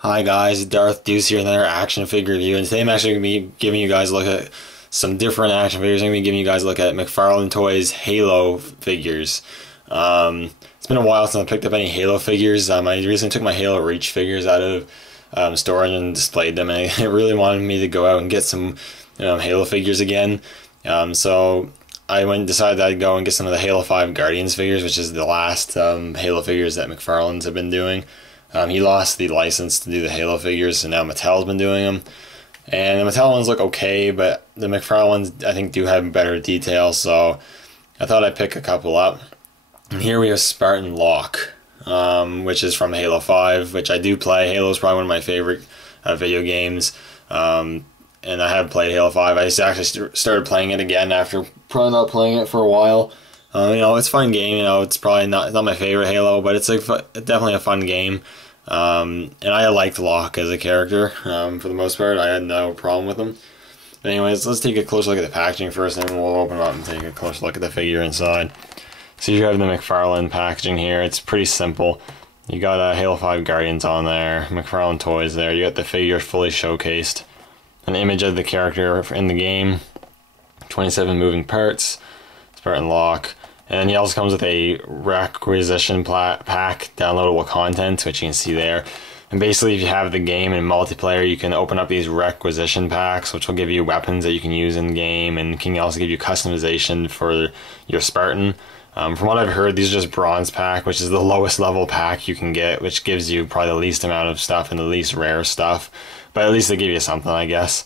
Hi guys, Darth Deuce here, another action figure review, and today I'm actually going to be giving you guys a look at some different action figures. I'm going to be giving you guys a look at Mcfarlane Toys Halo figures. It's been a while since I picked up any Halo figures. I recently took my Halo Reach figures out of storage and displayed them, and it really wanted me to go out and get some Halo figures again. So I decided that I'd go and get some of the Halo 5 Guardians figures, which is the last Halo figures that Mcfarlane's have been doing. He lost the license to do the Halo figures, so now Mattel's been doing them. And the Mattel ones look okay, but the Mcfarlane ones I think do have better details, so I thought I'd pick a couple up. And here we have Spartan Locke, which is from Halo 5, which I do play. Halo is probably one of my favorite video games, and I have played Halo 5. I just actually started playing it again after probably not playing it for a while. It's a fun game. It's probably it's not my favorite Halo, but it's definitely a fun game. And I liked Locke as a character. For the most part, I had no problem with him. But anyways, let's take a closer look at the packaging first, and then we'll open it up and take a closer look at the figure inside. So you have the Mcfarlane packaging here. It's pretty simple. You got Halo 5 Guardians on there, Mcfarlane Toys there. You got the figure fully showcased, an image of the character in the game, 27 moving parts, Spartan Locke. And he also comes with a requisition pack, downloadable content, which you can see there. And basically, if you have the game in multiplayer, you can open up these requisition packs, which will give you weapons that you can use in the game, and can also give you customization for your Spartan. From what I've heard, these are just bronze pack, which is the lowest level pack you can get, which gives you probably the least amount of stuff and the least rare stuff. But at least they give you something, I guess.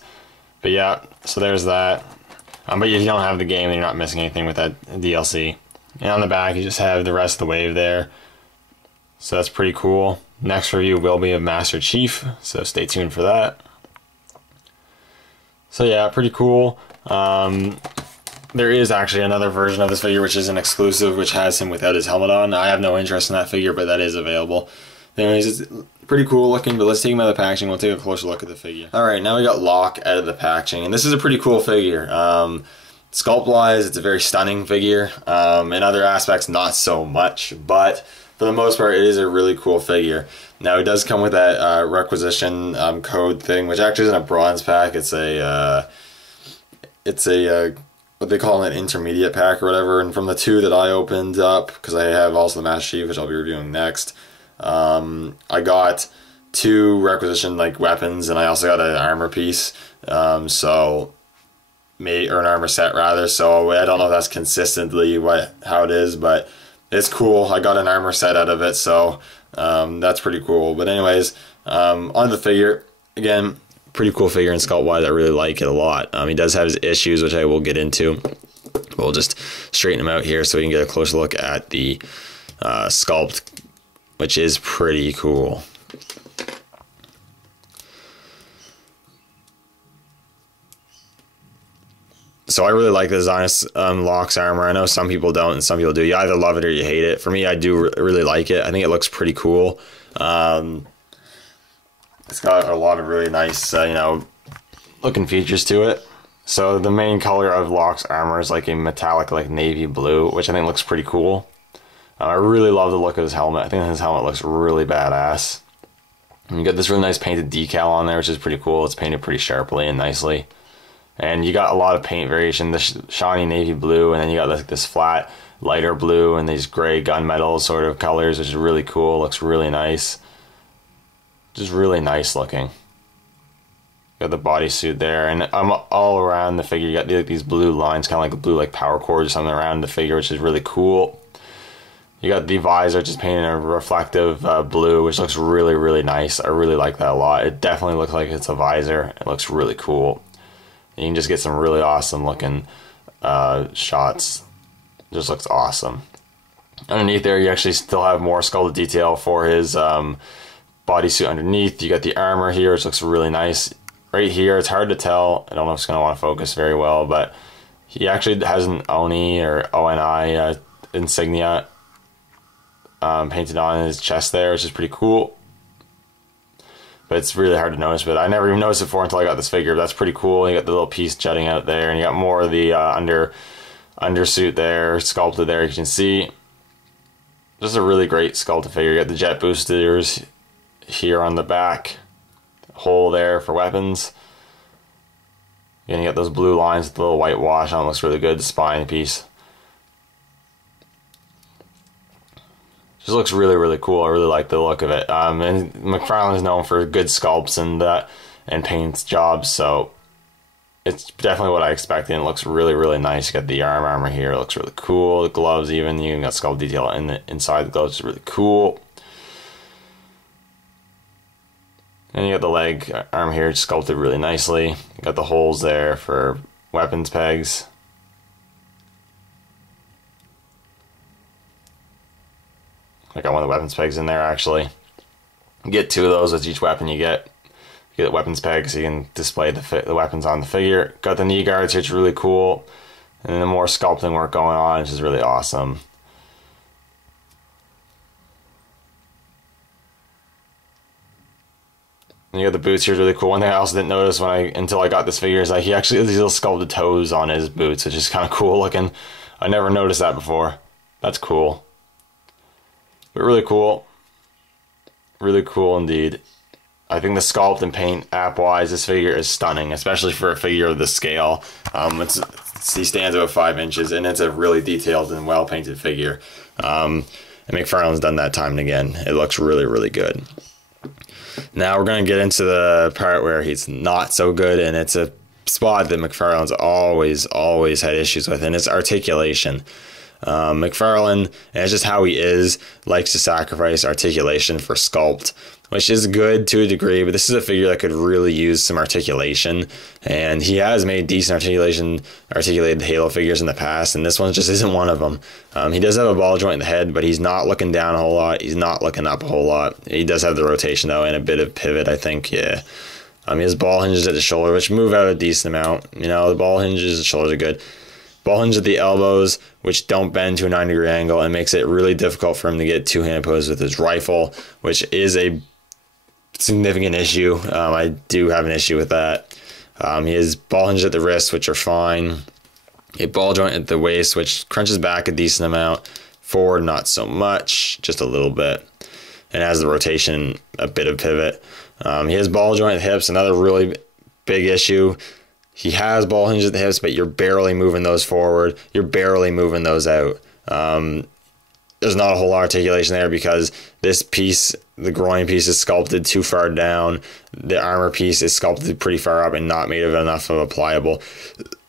But yeah, so there's that. But if you don't have the game, then you're not missing anything with that DLC. And on the back, you just have the rest of the wave there. So that's pretty cool. Next review will be of Master Chief, so stay tuned for that. So yeah, pretty cool. There is actually another version of this figure, which is an exclusive, which has him without his helmet on. I have no interest in that figure, but that is available. Anyways, it's pretty cool looking, but let's take him out of the packaging. We'll take a closer look at the figure. Alright, now we got Locke out of the packaging, and this is a pretty cool figure. Sculpt-wise, it's a very stunning figure. In other aspects, not so much, but for the most part, it is a really cool figure. Now, it does come with that requisition code thing, which actually isn't a bronze pack. It's a what they call an intermediate pack or whatever. And from the two that I opened up, because I have also the Master Chief, which I'll be reviewing next, I got two requisition weapons, and I also got an armor piece. Or an armor set rather, so I don't know if that's consistently how it is, but it's cool. I got an armor set out of it, so that's pretty cool. But anyways, on the figure, again, pretty cool figure in sculpt wise. I really like it a lot. He does have his issues, which I will get into. We'll just straighten him out here so we can get a closer look at the sculpt, which is pretty cool. So I really like the design of Locke's armor. I know some people don't and some people do. You either love it or you hate it. For me, I do really like it. I think it looks pretty cool. It's got a lot of really nice, looking features to it. So the main color of Locke's armor is like a metallic, navy blue, which I think looks pretty cool. I really love the look of his helmet. I think his helmet looks really badass. And you got this really nice painted decal on there, which is pretty cool. It's painted pretty sharply and nicely. And you got a lot of paint variation, this shiny navy blue, and then you got this flat, lighter blue, and these gray gunmetal sort of colors, which is really cool. Looks really nice. Just really nice looking. Got the bodysuit there, and all around the figure, you got these blue lines, kind of like blue power cords or something around the figure, which is really cool. You got the visor just painted a reflective blue, which looks really, really nice. I really like that a lot. It definitely looks like it's a visor. It looks really cool. You can just get some really awesome looking shots. Just looks awesome. Underneath there, you actually still have more sculpted detail for his bodysuit underneath. You got the armor here, which looks really nice. Right here, it's hard to tell. I don't know if it's going to want to focus very well, but he actually has an ONI or ONI insignia painted on his chest there, which is pretty cool. But it's really hard to notice, but I never even noticed it before until I got this figure. That's pretty cool. You got the little piece jutting out there, and you got more of the undersuit there, sculpted there, you can see. Just a really great sculpted figure. You got the jet boosters here on the back. hole there for weapons. You're gonna get those blue lines with the little white wash on. Looks really good. The spine piece just looks really, really cool. I really like the look of it. And Mcfarlane is known for good sculpts and paint jobs, so it's definitely what I expected. It looks really, really nice. You got the armor here. It looks really cool. The gloves, even you got sculpt detail inside the gloves. Is really cool. And you got the leg arm here sculpted really nicely. You got the holes there for weapons pegs. I got one of the weapons pegs in there actually. You get 2 of those with each weapon you get. You get weapons pegs so you can display the weapons on the figure. Got the knee guards, which is really cool. And then the more sculpting work going on, which is really awesome. And you got the boots here, really cool. One thing I also didn't notice until I got this figure is like he actually has these little sculpted toes on his boots, which is kind of cool looking. I never noticed that before. That's cool. But really cool. Really cool indeed. I think the sculpt and paint app-wise, this figure is stunning, especially for a figure of this scale. He stands about 5 inches, and it's a really detailed and well-painted figure. And Mcfarlane's done that time and again. It looks really, really good. Now we're going to get into the part where he's not so good, and it's a spot that Mcfarlane's always had issues with, and it's articulation. Mcfarlane, and it's just how he is, likes to sacrifice articulation for sculpt, which is good to a degree, but this is a figure that could really use some articulation, and he has made decent articulated Halo figures in the past, and this one just isn't one of them. He does have a ball joint in the head, but he's not looking down a whole lot, he's not looking up a whole lot. He does have the rotation though, and a bit of pivot, I think, yeah. He has ball hinges at the shoulder, which move out a decent amount. You know, the ball hinges, the shoulders are good. Ball hinge at the elbows, which don't bend to a 90-degree angle, and makes it really difficult for him to get two-handed poses with his rifle, which is a significant issue. I do have an issue with that. He has ball hinges at the wrists, which are fine. A ball joint at the waist, which crunches back a decent amount. Forward, not so much, just a little bit. And has the rotation, a bit of pivot. He has ball joint at the hips, another really big issue. He has ball hinges at the hips, but you're barely moving those forward. You're barely moving those out. There's not a whole lot of articulation there because this piece, the groin piece, is sculpted too far down. The armor piece is sculpted pretty far up and not made of enough of a pliable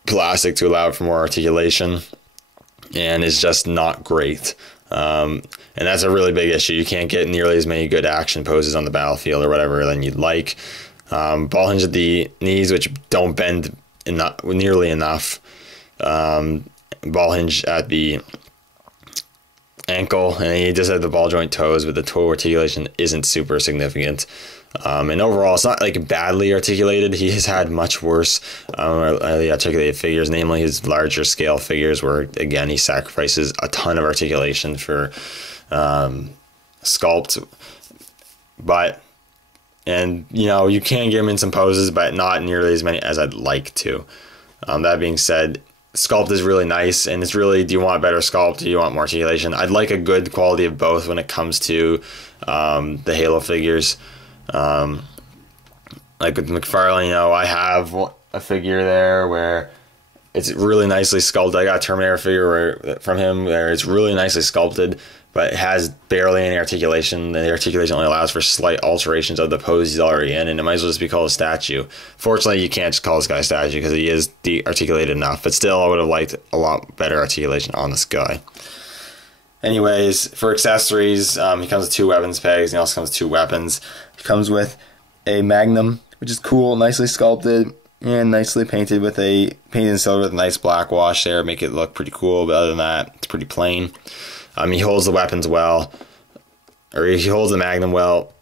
plastic to allow for more articulation. And it's just not great. And that's a really big issue. You can't get nearly as many good action poses on the battlefield or whatever than you'd like. Ball hinge at the knees, which don't bend nearly enough. Ball hinge at the ankle, and he just had the ball joint toes, but the toe articulation isn't super significant. And overall, it's not like badly articulated. He has had much worse articulated figures, namely his larger scale figures, where again he sacrifices a ton of articulation for sculpt. And you know, you can get him in some poses, but not nearly as many as I'd like to. That being said, sculpt is really nice, and it's really, do you want better sculpt, do you want more articulation? I'd like a good quality of both when it comes to the Halo figures. Like with Mcfarlane, you know, I have a figure there where it's really nicely sculpted. I got a Terminator figure from him where it's really nicely sculpted, but it has barely any articulation. The articulation only allows for slight alterations of the pose he's already in, and it might as well just be called a statue. Fortunately, you can't just call this guy a statue because he is de-articulated enough, but still I would have liked a lot better articulation on this guy. Anyways, for accessories, he comes with 2 weapons pegs, and he also comes with 2 weapons. He comes with a Magnum, which is cool, nicely sculpted, and nicely painted with painted in silver with a nice black wash there, make it look pretty cool, but other than that, it's pretty plain. He holds the weapons well, or he holds the Magnum well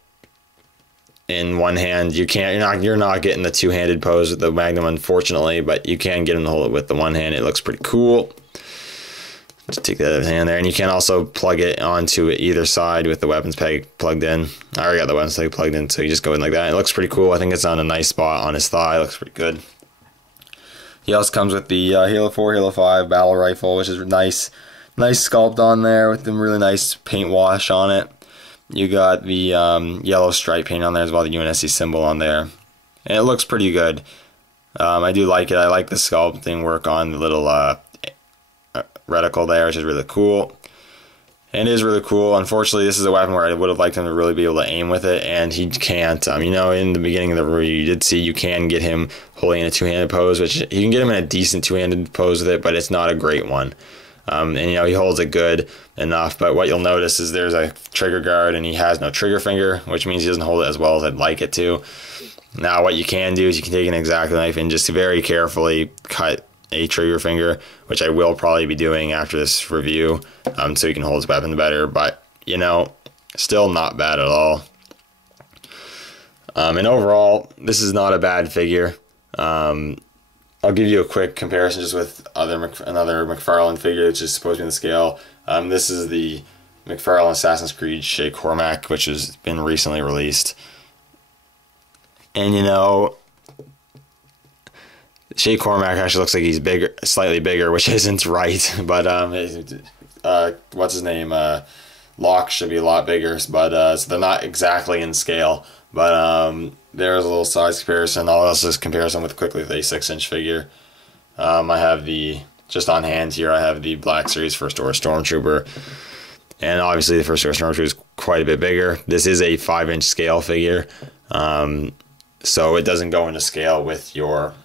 in one hand. You're not getting the two-handed pose with the Magnum, unfortunately, but you can get him to hold it with the one hand. It looks pretty cool. Just take that out of his hand there, and you can also plug it onto either side with the weapons peg plugged in. I already got the weapons peg plugged in, so you just go in like that. It looks pretty cool. I think it's on a nice spot on his thigh. It looks pretty good. He also comes with the Halo 4, Halo 5 battle rifle, which is nice. Nice sculpt on there with the really nice paint wash on it. You got the yellow stripe paint on there as well, the UNSC symbol on there. and it looks pretty good. I do like it. I like the sculpting work on the little reticle there, which is really cool. And it is really cool. Unfortunately, this is a weapon where I would have liked him to really be able to aim with it, and he can't. You know, in the beginning of the review, you did see you can get him holding in a two-handed pose, which you can get him in a decent two-handed pose with it, but it's not a great one. And, you know, he holds it good enough, but what you'll notice is there's a trigger guard, and he has no trigger finger, which means he doesn't hold it as well as I'd like it to. Now, what you can do is you can take an X-Acto knife and just very carefully cut a trigger finger, which I will probably be doing after this review, so you can hold his weapon better, but, you know, still not bad at all. And overall, this is not a bad figure. I'll give you a quick comparison just with another Mcfarlane figure, which is supposed to be in the scale. This is the Mcfarlane Assassin's Creed Shay Cormac, which has been recently released. And, you know, Shay Cormac actually looks like he's bigger, slightly bigger, which isn't right. But what's his name? Locke should be a lot bigger, but so they're not exactly in scale. But there's a little size comparison. I'll also compare some with quickly with a 6-inch figure. I have just on hand here, I have the Black Series First Order Stormtrooper. And obviously the First Order Stormtrooper is quite a bit bigger. This is a 5-inch scale figure. So it doesn't go into scale with your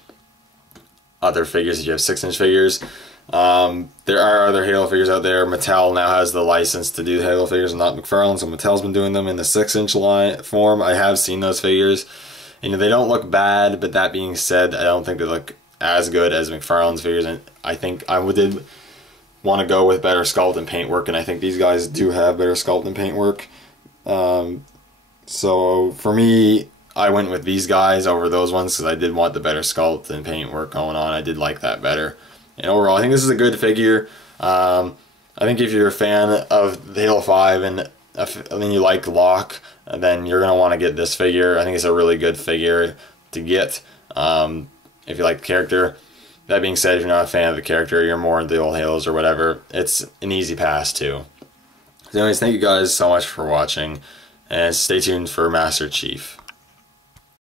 other figures if you have 6-inch figures. There are other Halo figures out there. Mattel now has the license to do Halo figures and not Mcfarlane, so Mattel's been doing them in the 6-inch line form. I have seen those figures. You know, they don't look bad, but that being said, I don't think they look as good as Mcfarlane's figures, and I think I did want to go with better sculpt and paintwork, and I think these guys do have better sculpt and paintwork. So for me, I went with these guys over those ones because I did want the better sculpt and paintwork going on. I did like that better. And overall, I think this is a good figure. I think if you're a fan of Halo 5 and then you like Locke, then you're going to want to get this figure. I think it's a really good figure to get if you like the character. That being said, if you're not a fan of the character, you're more into the old Halos or whatever, it's an easy pass too. So anyways, thank you guys so much for watching, and stay tuned for Master Chief.